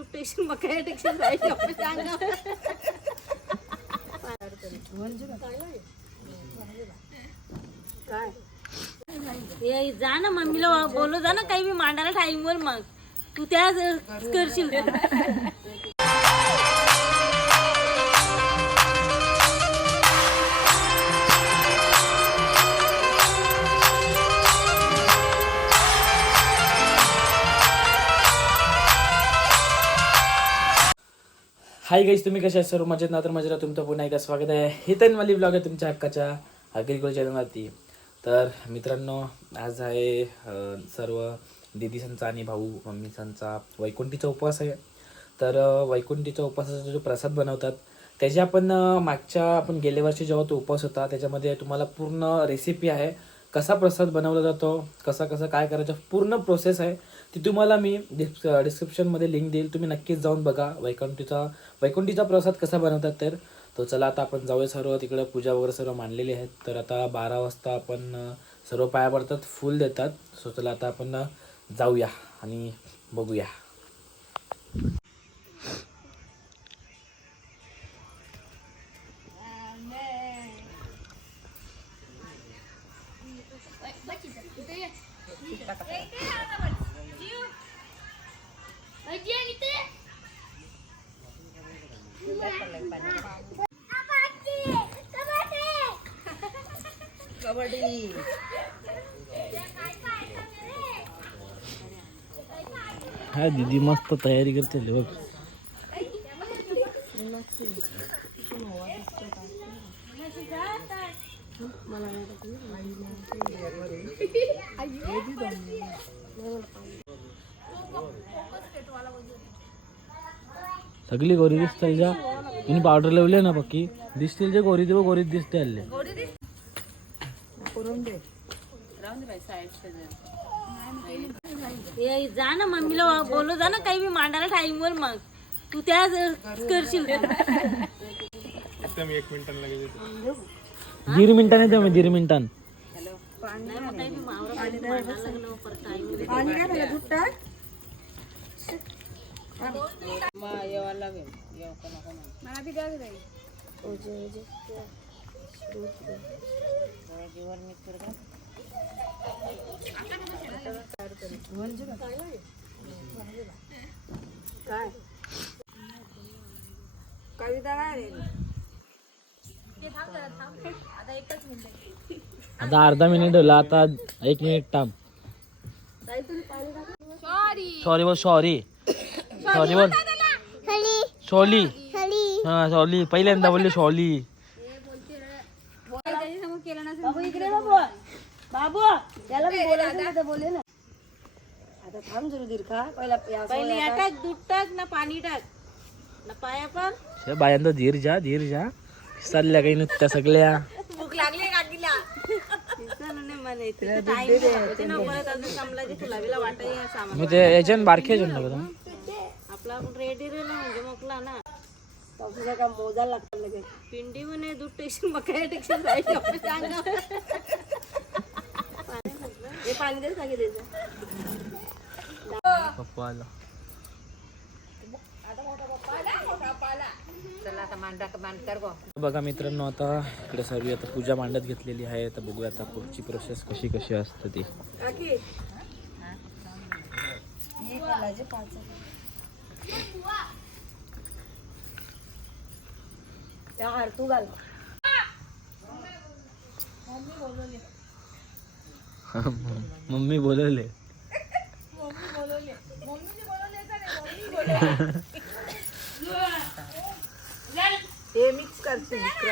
दूध टेक्शन बकाया टेक्शन जायचं काय जा ना मम्मीला बोलू जा ना काही मी मांडायला टाईमवर मग. तू त्या करशील. हाय गाईज तुम्ही कशा सर्व मजेत ना? तर मजेला तुमचं पुन्हा एकदा स्वागत आहे. हे तर मला ब्लॉग आहे तुमच्या हक्काच्या अग्रिकल चॅनलवरती तर मित्रांनो आज आहे सर्व दिदीसांचा आणि भाऊ मम्मीसांचा वैकुंठीचा उपवास आहे. तर वैकुंठीचा उपवासाचा जो प्रसाद बनवतात त्याची आपण मागच्या आपण गेल्या वर्षी जेव्हा तो उपवास होता त्याच्यामध्ये तुम्हाला पूर्ण रेसिपी आहे. कसा प्रसाद बनवला जातो कसा कसं काय करायचं पूर्ण प्रोसेस आहे. ती तुम्हाला मी डिस्क डिस्क्रिप्शनमध्ये लिंक देईल. तुम्ही नक्कीच जाऊन बघा. वैकुंठीचा वैकुंठीचा प्रसाद कसा बनवतात तर? तो चला आता आपण जाऊया सर्व. तिकडं पूजा वगैरे सर्व मांडलेली आहेत. तर आता बारा वाजता आपण सर्व पाया पडतात फुल देतात. सो चला आता आपण जाऊया आणि बघूया. हा दीदी मस्त तयारी करते बघ. सगळी गोरी दिसतील ज्या. तिने पावडर लावले ना पक्की. दिसतील जे गोरी ते गोरीत दिसते हल्ले ए, जा ना मम्मीला बोलू जा ना काही मी मांडायला टाईमवर मग. तू त्या करशील. दीड मिनिटाने दीड मिनिटान. नाही मग काही मी मावरा मांडायला लागलो परत time. पाणी काय झालं दूध टाक. मला बी द्या ताई. काय कविता काय रे आता अर्धा मिनिट होला आता एक मिनिट थांब. सॉरी बोल सॉरी सॉरी बोल. सॉली हा सॉली पहिल्यांदा बोलली सॉली बाबू इकडे बाबू बाबू त्याला मी बोलायचं तर बोले ना. आता थांब जरू दीर का पहिला या पहिले या टाक दूध टाक ना पाणी टाक. ना पाया पण. बायांदा धीर जा धीर जा. चालल्या काही नुसत्या सगळ्या. भूक लागली सामान. मग ते याच्यान बारखे याच्यान आपला आपण रेडी राहिलो म्हणजे मोकला ना. पावसाचं मोजायला लागतं लगेच. पिंडी म्हणे दूध टेक्शन बकाया टेक्शन जायचं आपल्या अंगावर. हे पाणी देत सांगे द्यायचं पप्पा आला बघा मित्रांनो आता इकडे सर्व आता पूजा मांडत घेतलेली आहे. तर बघूया आता पुढची प्रोसेस कशी कशी असते ती. हे त्या हार तू घाल. मम्मी बोलवले. हे मिक्स करते मिक्स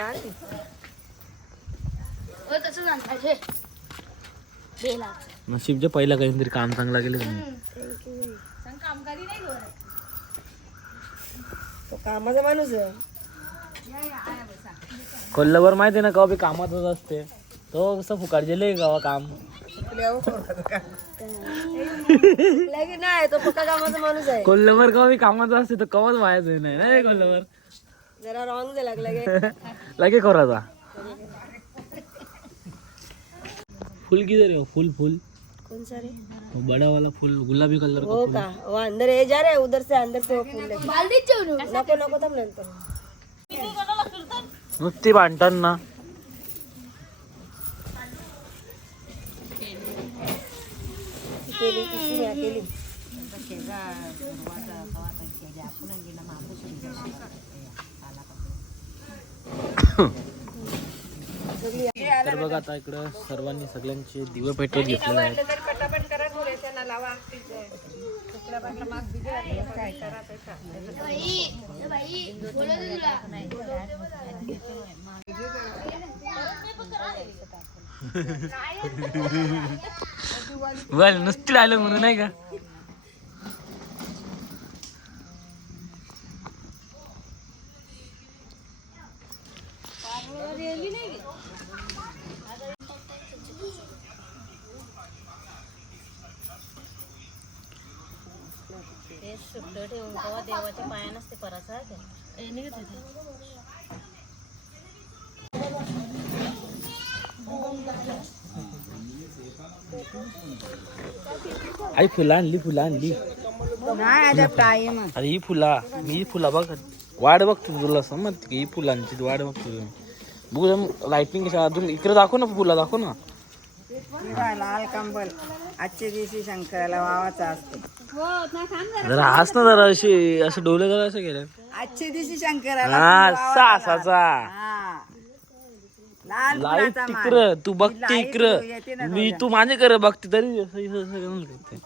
नशीब जे पहिला काहीतरी काम चांगला केलं तुम्ही तो कामाचा माणूस आहे. कोल्हापूर माहिती ना का बी कामातच असते. तो कसं फुकाट गेले गावा काम. लगे नाही तो पक्का कामाचा माणूस आहे कोल्हापूर का बी कामात असते तर कवाच व्हायचं नाही नाही कोल्हापूर? जरा रॉंग झाला लगे लगे करायचा फुल किती रे फुल फुल. कौन सा रे? बड़ा वाला फूल गुलाबी कलर हो का? वो अंदर ये जा रहे हैं उधर से अंदर से वो फूल लेके नको नको थांब नंतर. नुसती भांडताना केली किती नाही केली तर बघा आता इकडं सर्वांनी सगळ्यांचे दिवे पेटवत घेतलेले आहेत. बोल नुसती राहिलं म्हणून नाही का ते सुट्ट ठेवून तेव्हा देवाच्या पाया नसते पराचा आई फुलं आणली फुलं आणली. अरे ही फुला मी ही फुला बघ. वाढ बघतो तुला समज की ही फुलांची वाढ बघतो बघू लाइटिंग कशा अजून इकडे दाखव ना फुला दाखव ना. लाल कंबल आजच्या दिवशी शंकराला वावाचा असतो. जरा. हास ना जरा अशी असं डोले जरा असं केलं. आजच्या दिवशी शंकराला हा सासाचा हा. लाल लाइट फुलाचा. तिकडं तू ती बघते येते ना मी तू माझे कर बघते तरी असं- असं- असं करून करते.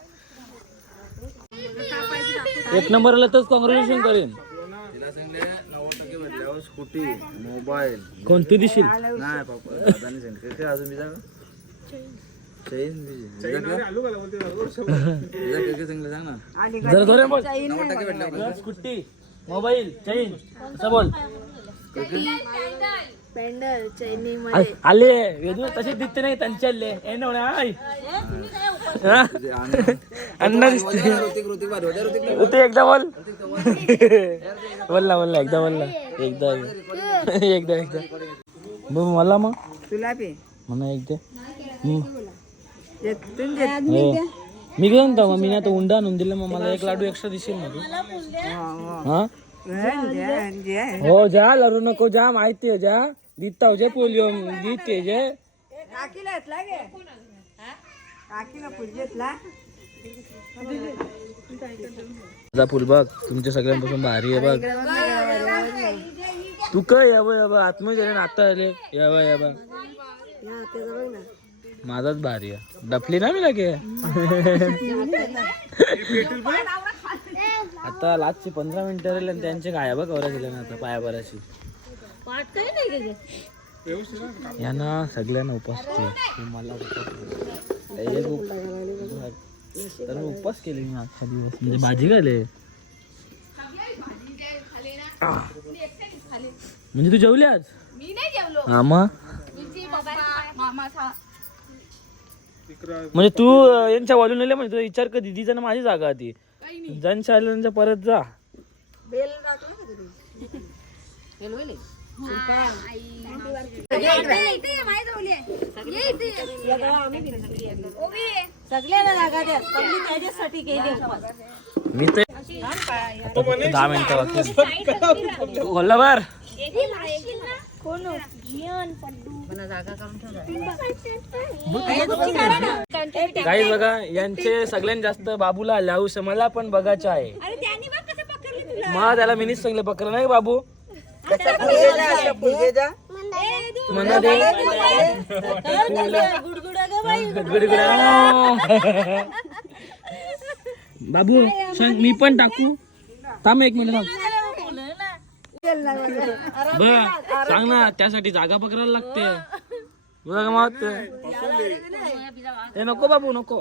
एक नंबरला तर कॉंग्रॅच्युलेशन करेन. Scooty mobile. कोण तू दिशील? नाही पप्पा दादाने सांगितलं. काय अजून बिजा चैन चांगलं सांग ना जरा जोरे बोल. स्कूटी मोबाईल चैन असं बोल. आले. वेदू तसे दिसते नाही त्यांचे आले? अण्णा दिसते. ऋतिक एकदा बोल. बोल ना बोल. ना एकदा बोल ना एकदा. एकदा एकदा. बघ मला मग. तुला एकदा. मी घेऊन मग मी आता उंडा आणून दिलं मग मला एक लाडू एक्स्ट्रा दिसेल ना तू? हा? हो जा लरू नको जा माहिती आहे जा. दिता जे पोलिओ दिते जे. काकीला येतला गे काकीला माझा फुल बघ तुमच्या सगळ्यांपासून भारी आहे बघ. तू काय या यावं या ना आता आले. या यावं या माझाच भारी आहे. डफली ना मी लगे? आता लास्टचे पंधरा मिनिटं राहिले आणि त्यांचे गाया बघ कवरा दिल्या ना आता का यांना सगळ्यांना उपास मला उपास तर मी उपवास केले मी आजचा दिवस. म्हणजे भाजी घाले म्हणजे तू जेवली आज? हा मग? म्हणजे तू यांच्या वॉल्यूम नेले म्हणजे तुला विचार कर दिदीचा ना माझी जागा होती ज्यांच्या आलं त्यांच्या परत जा. सगळ्यांना जागा द्या. सगळी त्याच्यासाठी काही बघा. यांचे सगळ्यात जास्त बाबूला लावूस मला पण बघायचं आहे. मग त्याला मिनीच सांगले पकड नाही बाबू? म्हणा दे बाबू सांग मी पण टाकू? थांब एक मिनिट थांब. बघ सांग ना त्यासाठी जागा पकडायला लागते. बघ मग ते- ते नको बाबू नको.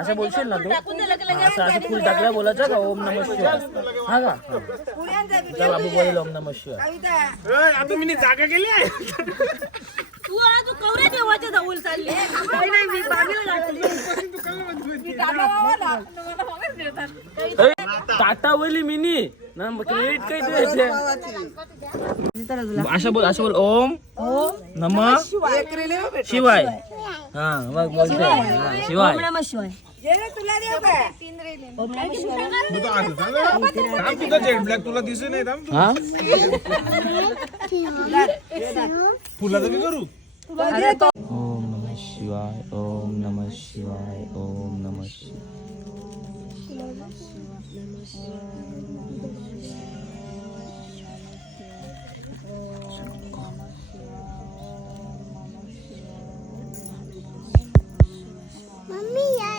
असं बोलशील ना तू? असं असं फुल टाकल्या बोलायचं का? ओम नमः शिवाय? हा का. चल बाबू बोलेल ओम नमः शिवाय. तू आज कवऱ्या देवाच्या जवळ चालली मी घातली. अरे, टाटा बोली मिनी. क्रेडिट काय द्यायचे अशा बोल असं बोल. ओम नमः शिवाय. हा मग बोलते हा, शिवाय. तुला दिसे नाही हा फुलाचं मी करू ओम नम शिवाय ओम नम शिवाय ओम नम शिवाय.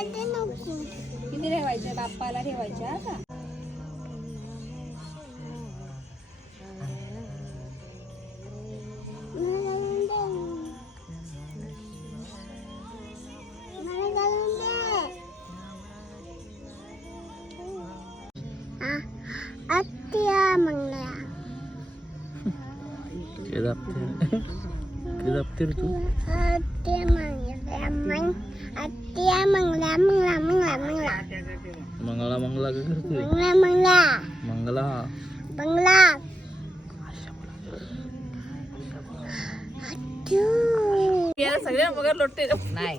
किती ठेवायच्या बाप्पाला ठेवायच्या का? मंगला मंगला काय करतोय मंगला.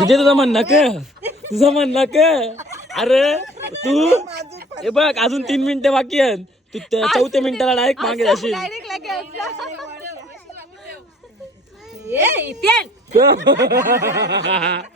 विजय तुझा म्हणणं का तुझं म्हणणं का अरे तू हे बघ अजून तीन मिनिटं बाकी आहेत. तू त्या चौथ्या मिनिटाला डायरेक्ट मागे जाशील.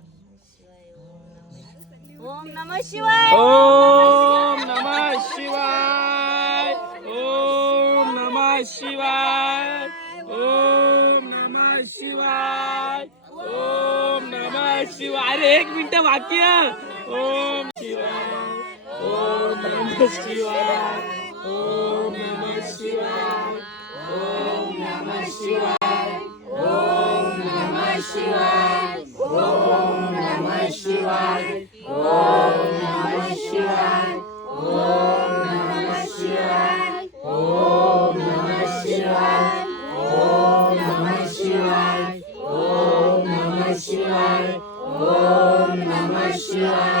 ओम नमः शिवाय. ओम नमः शिवाय. ओम नमः शिवाय. ओम नमः शिवाय. ओम नमः शिवाय. अरे एक मिनिट बाकी ओम शिवाय. ओम नमः शिवाय. ओम नमः शिवाय. ओम नमः शिवाय. शिवाय ओम नमः शिवाय ओम नमः शिवाय ओम नमः शिवाय ओम नमः शिवाय ओम नमः शिवाय ओम नमः शिवाय ओम नमः शिवाय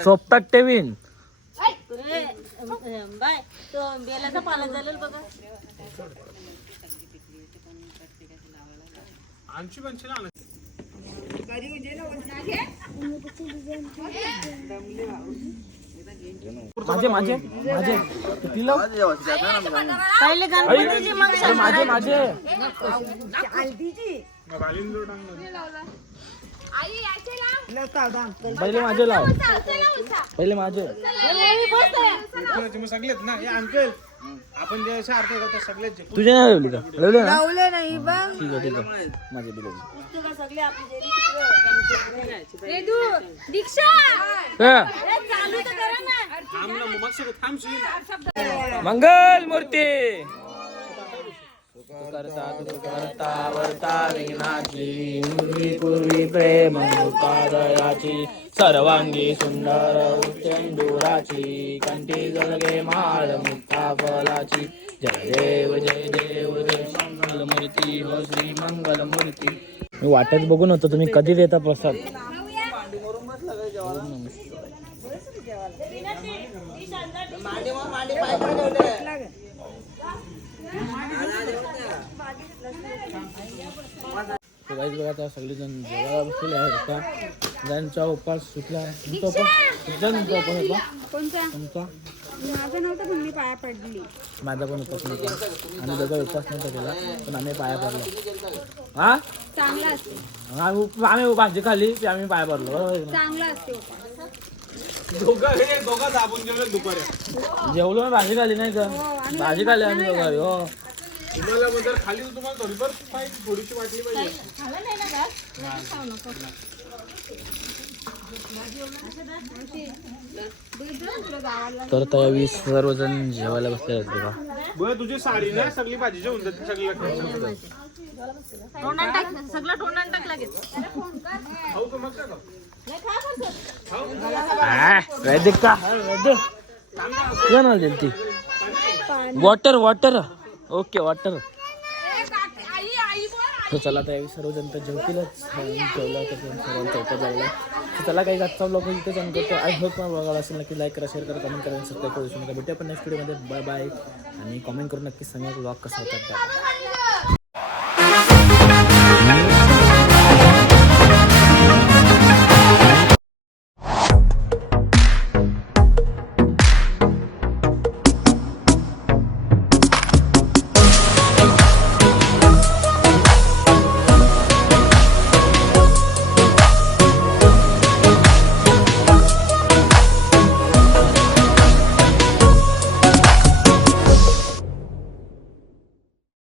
सोपतात टेविन बाय तो बेलाचा पाला झालेल बघा आमची पण छान आहे माझे माझे माझे. किती लाव ना. पहिले गणपतीची मग माझे माझे. पहिले माझे लाव. पहिले माझे. तुझे नाही लावली का लावले ना? लावले नाही पण ठीक आहे ठीक आहे. दिले दीक्षा! हा. चालू तर करा ना. मंगल मूर्ती! करता तू करता वर्ता विघ्नाची. पूर्वी पूर्वी प्रेम होता दयाची सर्वांगी सुंदर उच्चंदुराची. कंठी जलगे माळ मुक्ता फलाची. जय देव जय देव जय मंगल मूर्ती. हो श्री मंगल मूर्ती. मी वाटत बघून होतो तुम्ही कधी देता प्रसाद? So guys, बघा आता सगळेजण जेवायला बसलेले आहेत का ज्यांचा उपवास सुटला आहे. तुमचा उपवास सुटला तुमचा उपवास होता कोणत्या तुमचा? माझं नव्हतं पण मी पाया पडली. माझा पण उपवास नव्हता. आम्ही दोघं उपवास नव्हता केला पण आम्ही पाया पडलो. हा? चांगला असते. आम्ही उप- आम्ही भाजी खाल्ली की आम्ही पाया पडलो. बरोबर आहे चांगला असते उपास. ना? जेवलो मी भाजी खाल्ली नाही का? भाजी खाल्ली आम्ही दोघं हो. तर त्यावेळी सर्वजण जेवायला बसले आहेत बघा. तुझी साडी ना सगळी भाजीची होऊन जाते सगळी तोंडात टाक सगळं तोंडात टाक लागेल वैदिक का? वॉटर वॉटर ओके वॉटर तर चला तर सर्वजण तर जेवतीलच. जेवला तर सर्वांचा उपवास झाला तर चला काही आजचा ब्लॉग इथेच आम्ही करतो. आय होप मला बघायला असेल नक्की लाईक करा शेअर करा कमेंट करा सबस्क्राईब करू शकता. भेटूया आपण नेक्स्ट व्हिडिओमध्ये बाय बाय आणि कमेंट करून नक्की सांगा ब्लॉग कसा होता.